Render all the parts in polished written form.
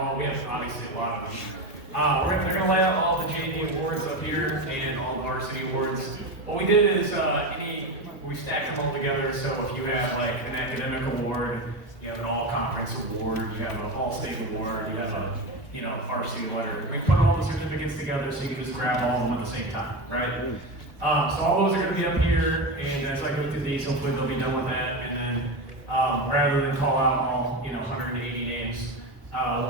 all, we have obviously a lot of them. They're going to lay out all the JV awards up here and all the varsity awards. What we did is we stacked them all together, so if you have like an academic award, you have an all-conference award, you have a all-state award, you have a RC letter. We put all the certificates together so you can just grab all of them at the same time, right? So all those are going to be up here, and as I go through these, hopefully they'll be done with that. And then rather than call out all 180 names,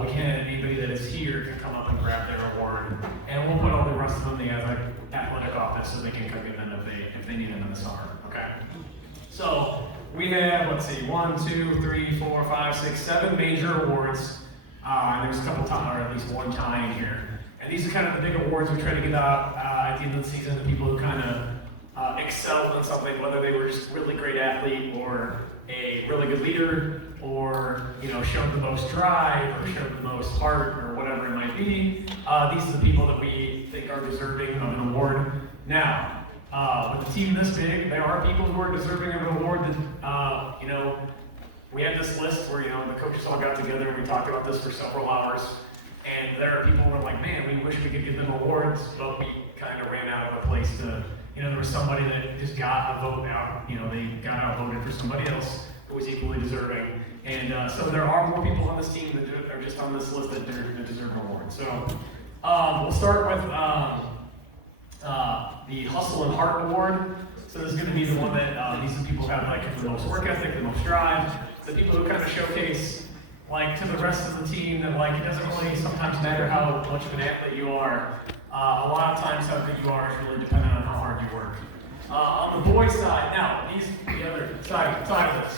we can anybody that is here can come up and grab their award, and we'll put all the rest of them in the athletic office so they can come get them if they need them in the summer. Okay. So we have 1, 2, 3, 4, 5, 6, 7 major awards. And there's a couple or at least one tie in here. And these are kind of the big awards we try to give out at the end of the season to people who kind of excelled in something, whether they were just a really great athlete or a really good leader or showed the most drive or showed the most heart or whatever it might be. These are the people that we think are deserving of an award. Now, with a team this big, there are people who are deserving of an award that, we had this list where, the coaches all got together and we talked about this for several hours. And there are people who were like, man, we wish we could give them awards, but we kind of ran out of a place to, there was somebody that just got a vote out. They got outvoted for somebody else who was equally deserving. And so there are more people on this team that are just on this list that deserve an award. So we'll start with the Hustle and Heart Award. So this is going to be the one that these people have the most work ethic, the most drive, the people who kind of showcase to the rest of the team that it doesn't really sometimes matter how much of an athlete you are. A lot of times how good you are is really dependent on how hard you work. On the boys' side, now the other side of this.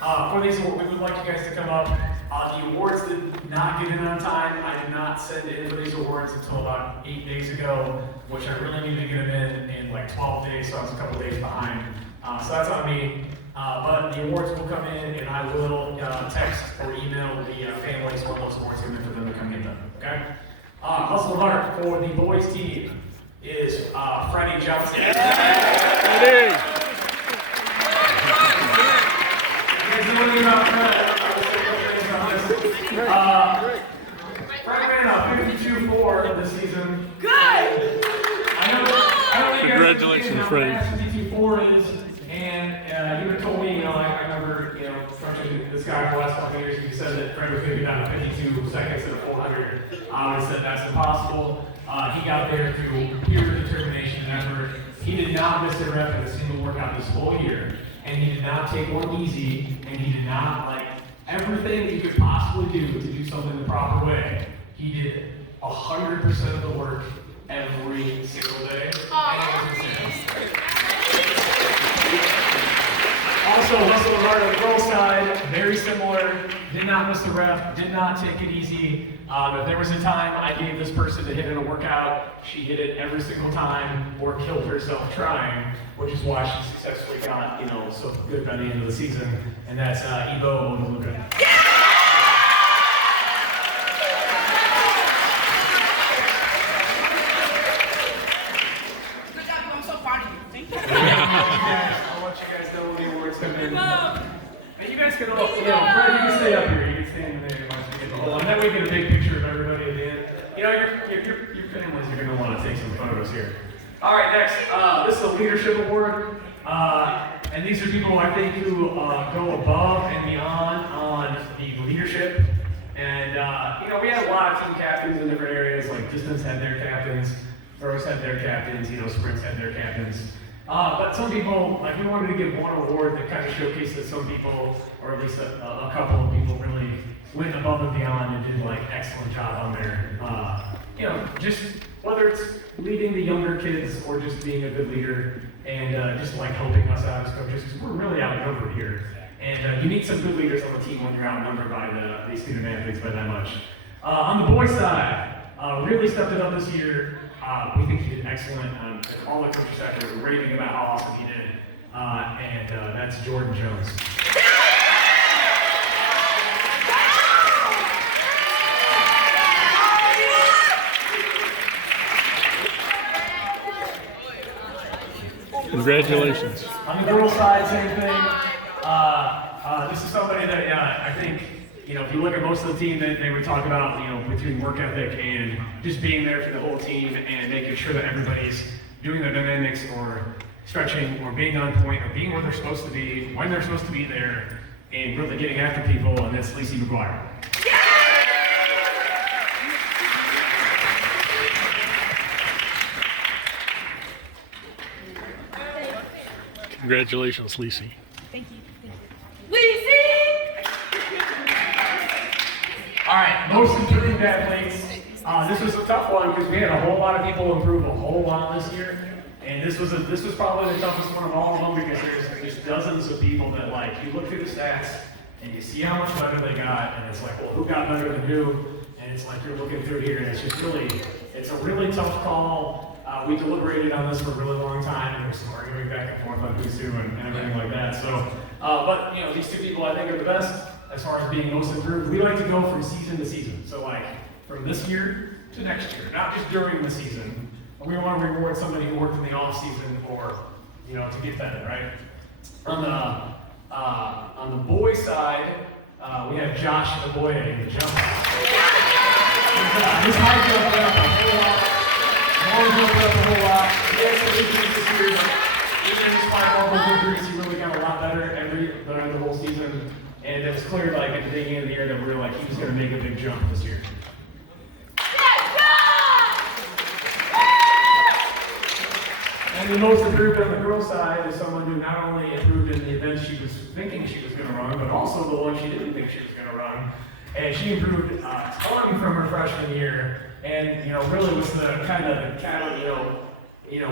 For these, we would like you guys to come up. The awards did not get in on time. I did not send in for these awards until about 8 days ago, which I really needed to get them in 12 days, so I was a couple days behind. So that's on me. But the awards will come in, and I will text or email the families when those awards come in for them to come get them. Okay? Hustle and Heart for the boys team is Freddie Johnson. Freddie! Fred ran a 52.4 this season. Good! I don't Congratulations, Freddie. 52.4 is, and you would have told me, I remember, coaching this guy for the last couple of years, he said that Fred was going to be down to 52 seconds at a 400. I said that's impossible. He got there through pure determination and effort. He did not miss a rep in a single workout this whole year, and he did not take one easy, and he did not everything he could possibly do to do something the proper way. He did 100% of the work every single day. Also, Hustle and Heart on the girls' side, very similar. Did not miss a rep, did not take it easy. If there was a time I gave this person to hit in a workout, she hit it every single time or killed herself trying, which is why she successfully got, so good by the end of the season. And that's Ibo Onaluga. Good job, I'm so proud of you. Thank you. I'll let you guys know when the awards come in. And you guys can all, Fred, you can stay up here. You can stand in there once we get the whole, and then we get a big picture of everybody at the end. Your families are going to want to take some photos here. All right, next. This is a leadership award. And these are people I think who go above and beyond on the leadership. And we had a lot of team captains in different areas, like distance had their captains, throws had their captains, sprints had their captains. But some people, we wanted to give one award that kind of showcases some people, or at least a couple of people really went above and beyond and did excellent job on there. Just whether it's leading the younger kids or just being a good leader and just helping us out as coaches, because we're really outnumbered here. And you need some good leaders on the team when you're outnumbered by these student athletes by that much. On the boys' side, really stepped it up this year. We think he did excellent. All the coaches out there were raving about how awesome he did. And that's Jordan Jones. Congratulations. On the girls' side, same thing. This is somebody that I think if you look at most of the team, they would talk about, between work ethic and just being there for the whole team and making sure that everybody's doing their dynamics or stretching or being on point or being where they're supposed to be, when they're supposed to be there, and really getting after people, and that's Lacey McGuire. Congratulations, Lacey. Thank you. Lacey! All right, most improved athletes. This was a tough one because we had a whole lot of people improve a whole lot this year, and this was probably the toughest one of all of them because there's dozens of people that you look through the stats and you see how much better they got, and it's like, well, who got better than who? And it's like you're looking through here, and it's a really tough call. We deliberated on this for a really long time, and there was some arguing back and forth on who's who and everything like that. So, but these two people I think are the best as far as being most improved. We like to go from season to season. So from this year to next year, not just during the season. We want to reward somebody who worked in the off season or to get better, right? On the boys' side, we have Josh Aboye in the jump. His high jump went up a whole lot. Long jump went up a whole lot. He had some injuries this year, but even in his final injuries, he really got a lot better during the whole season. And it was clear, at the beginning of the year, that we were he was going to make a big jump this year. And the most improved on the girls' side is someone who not only improved in the events she was thinking she was going to run, but also the one she didn't think she was going to run. And she improved a ton from her freshman year. And really was the kind of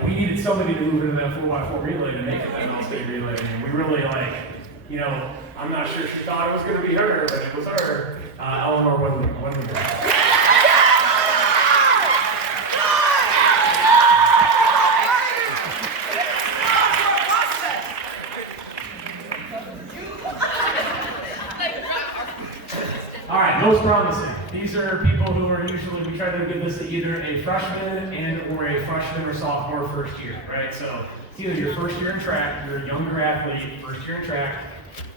we needed somebody to move into that 4x4 relay to make it that all-state relay. And we really I'm not sure she thought it was going to be her, but it was her. Eleanor won the girl. All right, most promising. These are people who are usually, we try to give this to either a freshman or a freshman or sophomore first year, right? So it's either your first year in track, you're a younger athlete, first year in track,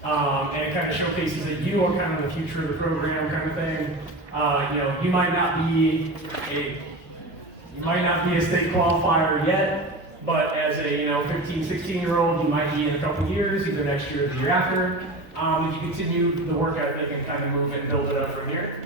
and it kind of showcases that you are kind of the future of the program kind of thing. You might not be a state qualifier yet, but as a 15, 16-year-old, you might be in a couple years, either next year or the year after. If you continue the work ethic and kind of move and build it up from here.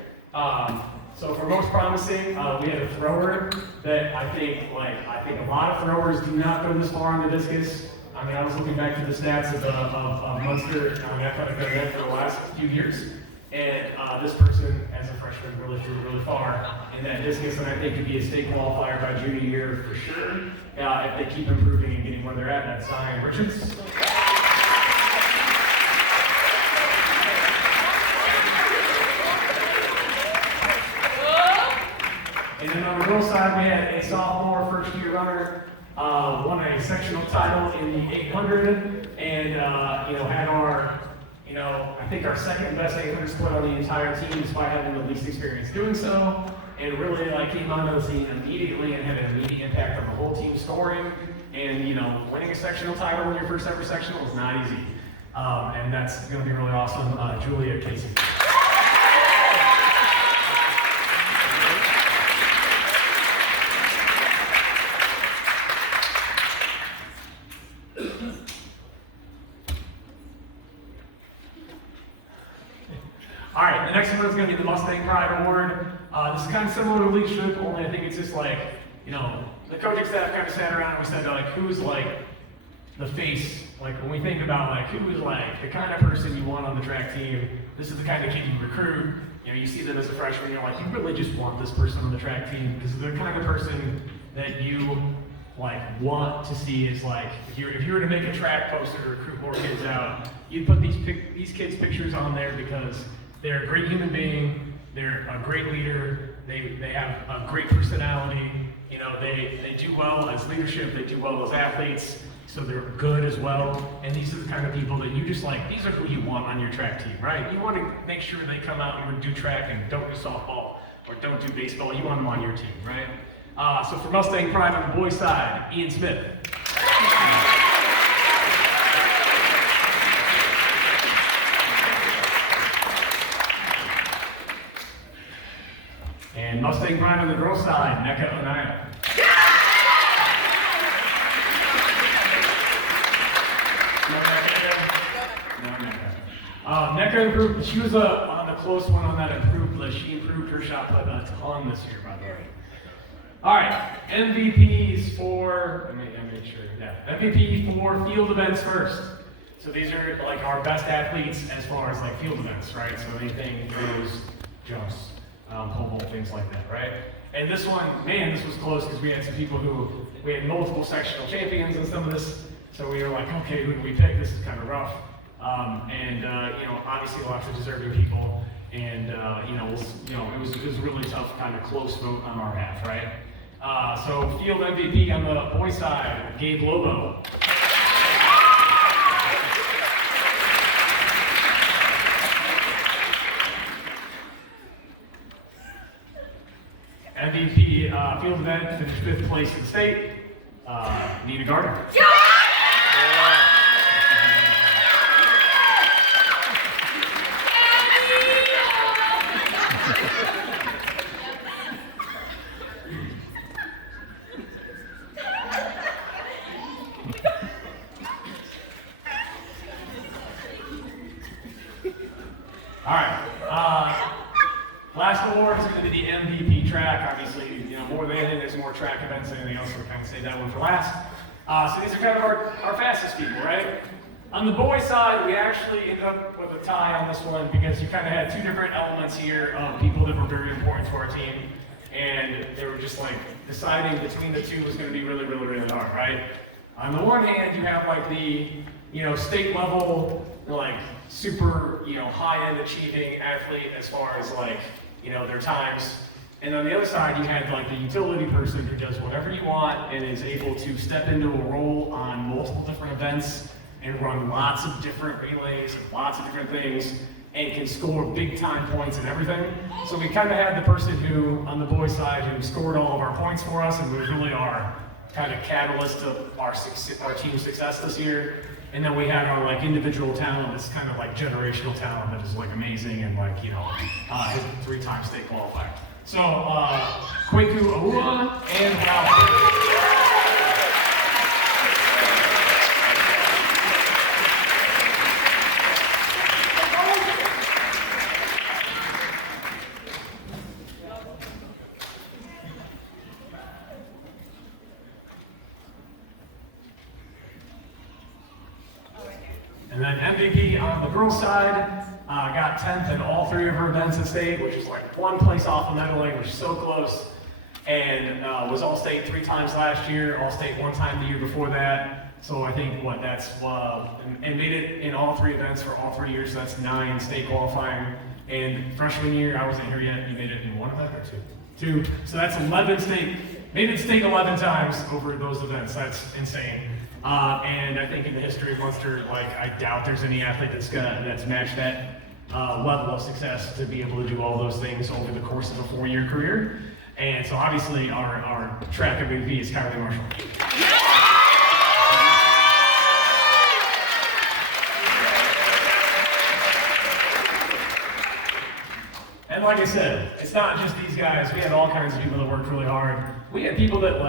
So for most promising, we had a thrower that I think a lot of throwers do not go this far on the discus. I was looking back to the stats of Munster athletic event for the last few years, and this person, as a freshman, really threw really far in that discus, and I think could be a state qualifier by junior year for sure, if they keep improving and getting where they're at. That's Zion Richards. And then on the girls' side, we had a sophomore first-year runner, won a sectional title in the 800, and had our, I think our second best 800 split on the entire team, despite having the least experience doing so, and really came onto the scene immediately and had an immediate impact on the whole team scoring. And winning a sectional title in your first ever sectional is not easy, and that's going to be really awesome. Julia Casey. All right, the next one is going to be the Mustang Pride Award. This is kind of similar to leadership, only I think it's just the coaching staff kind of sat around and we said, who's the face, when we think about who is the kind of person you want on the track team, this is the kind of kid you recruit. You see them as a freshman, you're you really just want this person on the track team because they're the kind of person that you want to see is if you were to make a track poster to recruit more kids out, you'd put these kids' pictures on there because they're a great human being, they're a great leader, they have a great personality, they do well as leadership, they do well as athletes, so they're good as well, and these are the kind of people that you just these are who you want on your track team, right? You want to make sure they come out and do track and don't do softball or don't do baseball, you want them on your team, right? So for Mustang Pride on the boys' side, Ian Smith. And Mustang Grind on the girls' side, Neka Onaya. Neka improved. She was on the close one on that improved list. She improved her shot put a ton this year, by the way. All right, MVPs for. Let me make sure. Yeah, MVP for field events first. So these are like our best athletes as far as like field events, right? So anything, throws, jumps, pole vault, things like that, right? And this one, man, this was close because we had some people we had multiple sectional champions in some of this. So we were like, okay, who do we pick? This is kind of rough. Obviously lots of deserving people. And, it was a really tough kind of close vote on our half, right? So field MVP on the boys side, Gabe Lobo. MVP field event, finished 5th place in the state, Nina Gardner. All right. Last award is going to be the MVP track. Obviously, more than anything, there's more track events than anything else, so we're kind of save that one for last. So these are kind of our fastest people, right? On the boys' side, we actually ended up with a tie on this one because you kind of had two different elements here of people that were very important to our team, and they were just like deciding between the two was going to be really, really, really hard, right? On the one hand, you have like the state level, like super high-end achieving athlete as far as like their times. And on the other side, you had like the utility person who does whatever you want and is able to step into a role on multiple different events and run lots of different relays and lots of different things and can score big time points and everything. So we kind of had the person who, on the boys' side, who scored all of our points for us and was really our kind of catalyst of our team's success this year. And then we had our like individual talent, this kind of like generational talent that is like amazing and like his 3-time state qualifier. So Kwaku Aua and Ralph. And then MVP on the girls' side got 10th in all 3 of her events in state, which is like 1 place off of medaling, which is so close. And was All-State 3 times last year, All-State 1 time the year before that. So I think and made it in all 3 events for all 3 years. So that's 9 state qualifying. And freshman year, I wasn't here yet. You made it in 1 event or 2? 2. So that's 11 state. Made it state 11 times over those events. That's insane. And I think in the history of Munster, I doubt there's any athlete that's matched that level of success to be able to do all those things over the course of a 4-year career. And so obviously our track MVP is Kylie Marshall. And like I said, it's not just these guys. We had all kinds of people that worked really hard. We had people that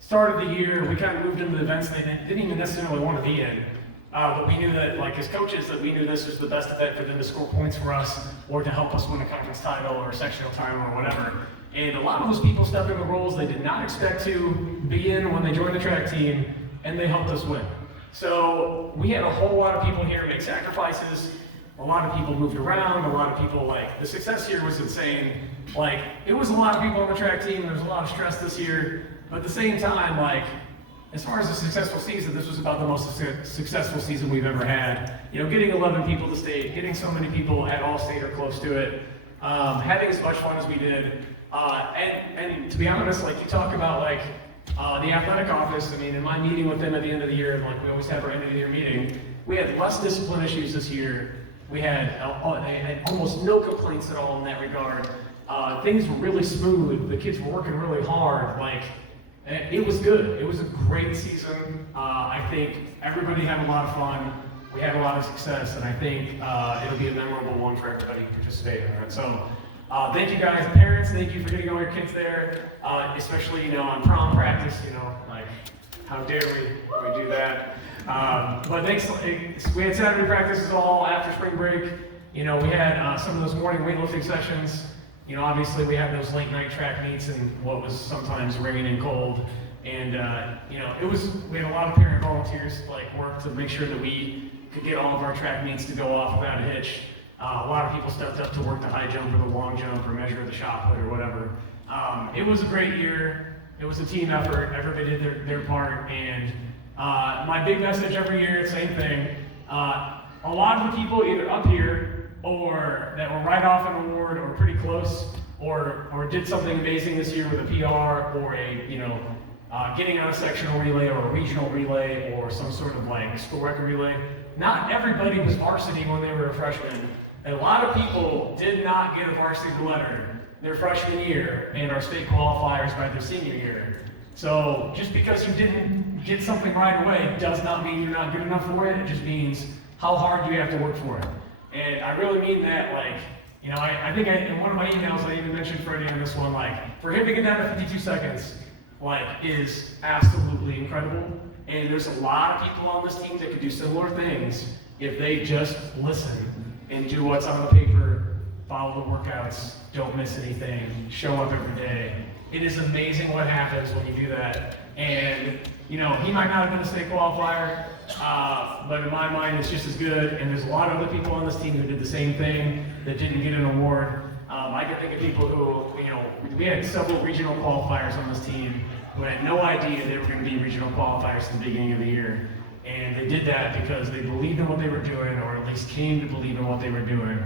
started the year, we kind of moved into the events they didn't even necessarily want to be in. But we knew that, as coaches, that we knew this was the best event for them to score points for us or to help us win a conference title or a sectional title or whatever. And a lot of those people stepped into roles they did not expect to be in when they joined the track team, and they helped us win. So we had a whole lot of people here make sacrifices. A lot of people moved around. A lot of people, the success here was insane. It was a lot of people on the track team. There was a lot of stress this year. But at the same time, as far as a successful season, this was about the most successful season we've ever had. Getting 11 people to state, getting so many people at All-State or close to it, having as much fun as we did. And to be honest, you talk about the athletic office. In my meeting with them at the end of the year, we always have our end of the year meeting, we had less discipline issues this year. They had almost no complaints at all in that regard. Things were really smooth. The kids were working really hard. It was good. It was a great season. I think everybody had a lot of fun. We had a lot of success, and I think it'll be a memorable one for everybody who participated in it. So Thank you guys, parents. Thank you for getting all your kids there, especially on prom practice. Like how dare we do that? But thanks. We had Saturday practices all after spring break. We had some of those morning weightlifting sessions. Obviously we had those late night track meets and what was sometimes rain and cold. And we had a lot of parent volunteers work to make sure that we could get all of our track meets to go off without a hitch. A lot of people stepped up to work the high jump or the long jump or measure the shot put or whatever. It was a great year. It was a team effort. Everybody did their part. And my big message every year, same thing. A lot of the people either up here or that were right off an award or pretty close or did something amazing this year with a PR or getting on a sectional relay or a regional relay or some sort of school record relay. Not everybody was varsity when they were a freshman. A lot of people did not get a varsity letter their freshman year and are state qualifiers by their senior year. So just because you didn't get something right away does not mean you're not good enough for it. It just means how hard do you have to work for it. And I really mean that, I think in one of my emails I even mentioned Freddie on this one, for him to get down to 52 seconds, is absolutely incredible. And there's a lot of people on this team that could do similar things if they just listen and do what's on the paper, follow the workouts, don't miss anything, show up every day. It is amazing what happens when you do that. And, he might not have been a state qualifier, but in my mind it's just as good. And there's a lot of other people on this team who did the same thing that didn't get an award. I can think of people who, we had several regional qualifiers on this team who had no idea they were going to be regional qualifiers at the beginning of the year. And they did that because they believed in what they were doing, or at least came to believe in what they were doing.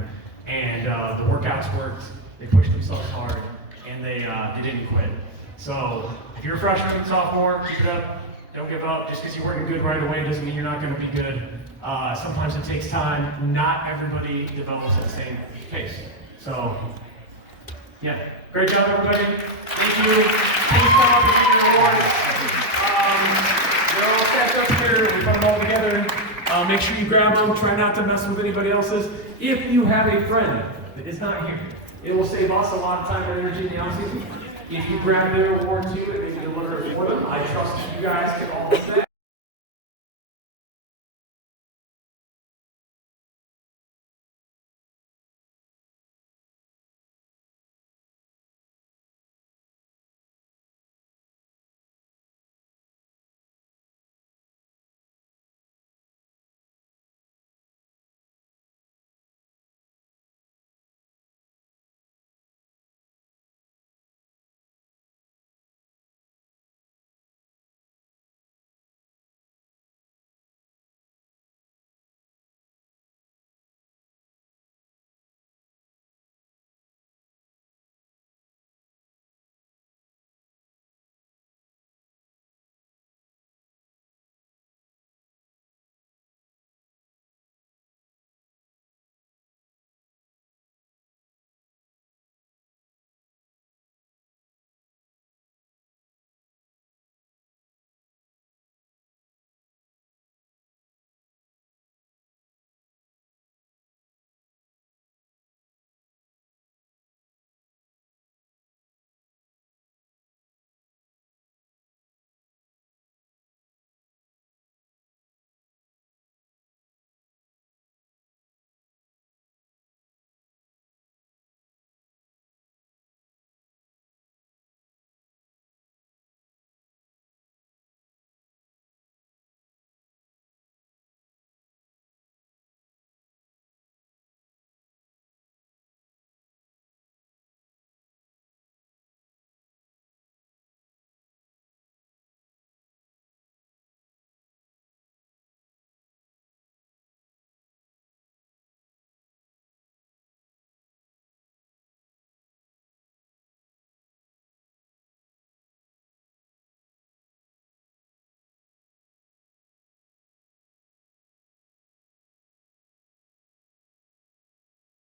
And the workouts worked, they pushed themselves hard, and they didn't quit. So if you're a freshman, sophomore, keep it up. Don't give up. Just because you're working good right away doesn't mean you're not going to be good. Sometimes it takes time. Not everybody develops at the same pace. So, yeah. Great job, everybody. Thank you. Please come up and get your awards. They're all stacked up here. We put them all together. Make sure you grab them. Try not to mess with anybody else's. If you have a friend that is not here, it will save us a lot of time and energy in the offseason. If you grab their award too and deliver it for them, I trust you guys can all do that.